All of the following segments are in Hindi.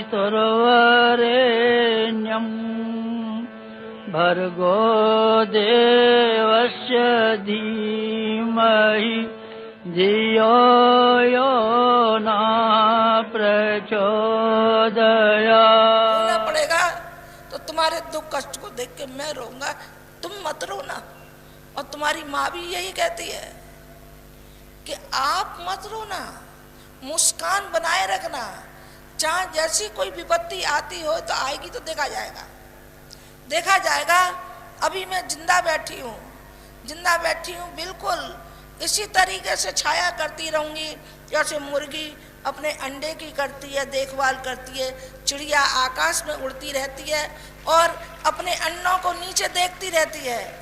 पितुर्वरेण्यम् भर्गो देवस्य धीमहि धियो यो न प्रचोदयात्। रोना पड़ेगा तो तुम्हारे दुख कष्ट को देख के मैं रोऊंगा, तुम मत रोना। और तुम्हारी माँ भी यही कहती है कि आप मत रोना, मुस्कान बनाए रखना। चाहे जैसी कोई विपत्ति आती हो तो आएगी तो देखा जाएगा, देखा जाएगा। अभी मैं जिंदा बैठी हूँ, जिंदा बैठी हूँ, बिल्कुल इसी तरीके से छाया करती रहूंगी जैसे मुर्गी अपने अंडे की करती है, देखभाल करती है। चिड़िया आकाश में उड़ती रहती है और अपने अंडों को नीचे देखती रहती है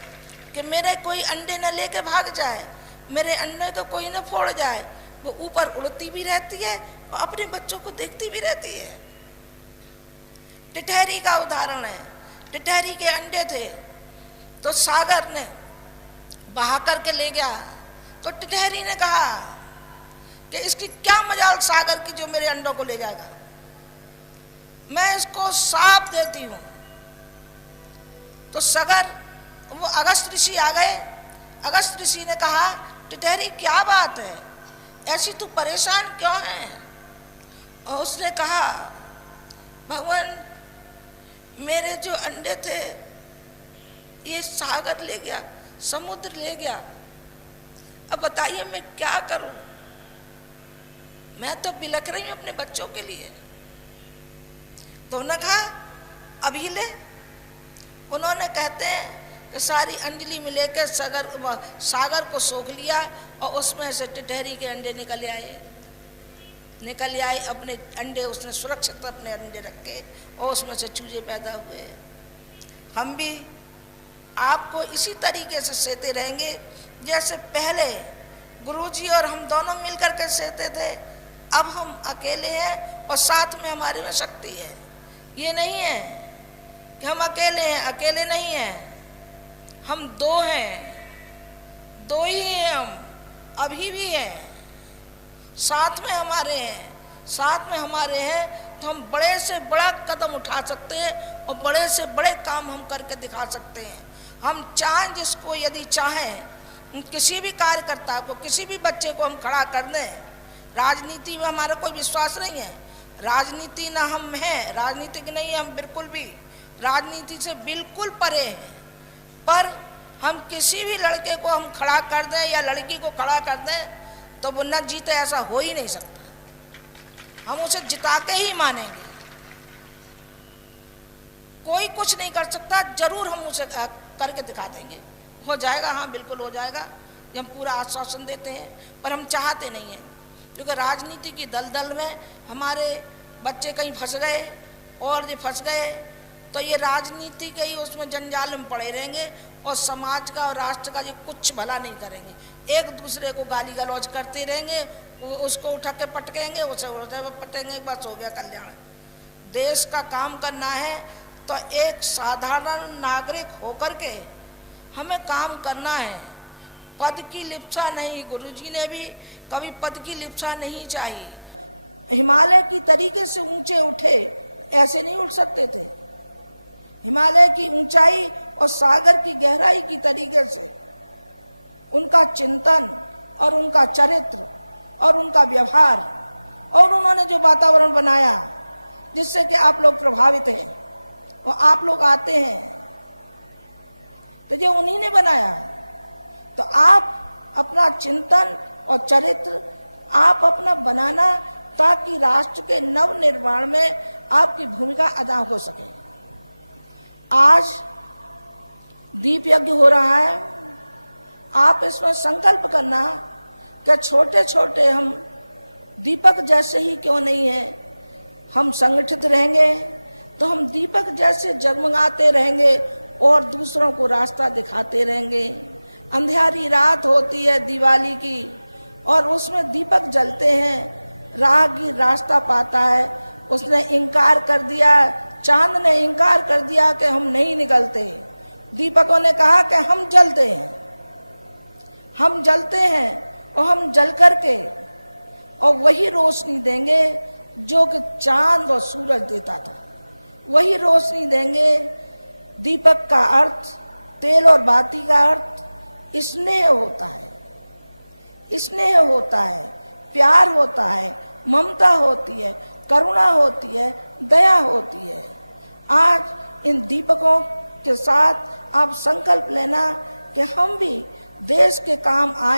कि मेरे कोई अंडे न लेके भाग जाए, मेरे अंडे को कोई न फोड़ जाए। वो ऊपर उड़ती भी रहती है और अपने बच्चों को देखती भी रहती है। टिटहरी का उदाहरण है। टिटहरी के अंडे थे तो सागर ने बहा करके ले गया, तो टिटहरी ने कहा कि इसकी क्या मजाल सागर की जो मेरे अंडों को ले जाएगा, मैं इसको साफ देती हूं। तो सागर वो अगस्त ऋषि आ गए। अगस्त ऋषि ने कहा टिटहरी क्या बात है, ऐसी तू परेशान क्यों है? और उसने कहा भगवान मेरे जो अंडे थे ये सागर ले गया, समुद्र ले गया। अब बताइए मैं क्या करूं, मैं तो बिलख रही हूं अपने बच्चों के लिए। तो उन्होंने कहा अभी ले। उन्होंने कहते हैं कि सारी अंजलि में लेकर सागर को सोख लिया और उसमें से टिटहरी के अंडे निकल आए। अपने अंडे उसने सुरक्षित अपने अंडे रखे और उसमें से चूजे पैदा हुए। हम भी आपको इसी तरीके से सहते रहेंगे जैसे पहले गुरुजी और हम दोनों मिलकर के सहते थे। अब हम अकेले हैं और साथ में हमारे में शक्ति है। ये नहीं है कि हम अकेले हैं, अकेले नहीं हैं, हम दो हैं, दो ही हैं। हम अभी भी हैं, साथ में हमारे हैं, साथ में हमारे हैं तो हम बड़े से बड़ा कदम उठा सकते हैं और बड़े से बड़े काम हम करके दिखा सकते हैं। हम चाहें जिसको यदि चाहें किसी भी कार्यकर्ता को, किसी भी बच्चे को हम खड़ा कर दें। राजनीति में हमारा कोई विश्वास नहीं है, राजनीति ना हम हैं, राजनीतिक नहीं है हम, बिल्कुल भी राजनीति से बिल्कुल परे हैं। पर हम किसी भी लड़के को हम खड़ा कर दें या लड़की को खड़ा कर दें तो वो न जीते, ऐसा हो ही नहीं सकता। हम उसे जिता के ही मानेंगे। कोई कुछ नहीं कर सकता, जरूर हम उसे करके दिखा देंगे। हो जाएगा, हाँ बिल्कुल हो जाएगा, हम पूरा आश्वासन देते हैं। पर हम चाहते नहीं हैं क्योंकि राजनीति की दलदल में हमारे बच्चे कहीं फंस गए और ये फंस गए तो ये राजनीति के ही उसमें जंजाल में पड़े रहेंगे और समाज का और राष्ट्र का ये कुछ भला नहीं करेंगे। एक दूसरे को गाली गलौज करते रहेंगे, उसको उठा के पटकेंगे, उसे पटेंगे, बस हो गया कल्याण। देश का काम करना है तो एक साधारण नागरिक होकर के हमें काम करना है। पद की लिप्सा नहीं, गुरुजी ने भी कभी पद की लिप्सा नहीं चाहिए। हिमालय की तरीके से ऊंचे उठे, ऐसे नहीं उठ सकते थे। हिमालय की ऊंचाई और सागर की गहराई की तरीके से उनका चिंतन और उनका चरित्र और उनका व्यवहार और उन्होंने जो वातावरण बनाया जिससे कि आप लोग प्रभावित हैं और आप लोग आते हैं, तो ये उन्हीं ने बनाया। तो आप अपना चिंतन और चरित्र आप अपना बनाना ताकि राष्ट्र के नव निर्माण में आपकी भूमिका अदा हो सके। आज दीप यज्ञ हो रहा है, आप इसमें संकल्प करना कि छोटे छोटे हम दीपक जैसे ही क्यों नहीं हैं, हम संगठित रहेंगे तो हम दीपक जैसे जगमगाते रहेंगे और दूसरों को रास्ता दिखाते रहेंगे। अंधेरी रात होती है दिवाली की और उसमें दीपक जलते हैं, राहगीर रास्ता पाता है। उसने इनकार कर दिया, चांद ने इनकार कर दिया कि हम नहीं निकलते। दीपकों ने कहा कि हम जलते हैं, हम जलते हैं और हम जल करके और वही रोशनी देंगे, जो कि चांद और सूरज देता था, वही रोशनी देंगे। दीपक का अर्थ, तेल और बाती का अर्थ स्नेह होता है, स्नेह होता है, प्यार होता है, ममता होती है, करुणा होती है, दया होती है। आज इन दीपकों के साथ आप संकल्प लेना कि हम भी देश के काम आए।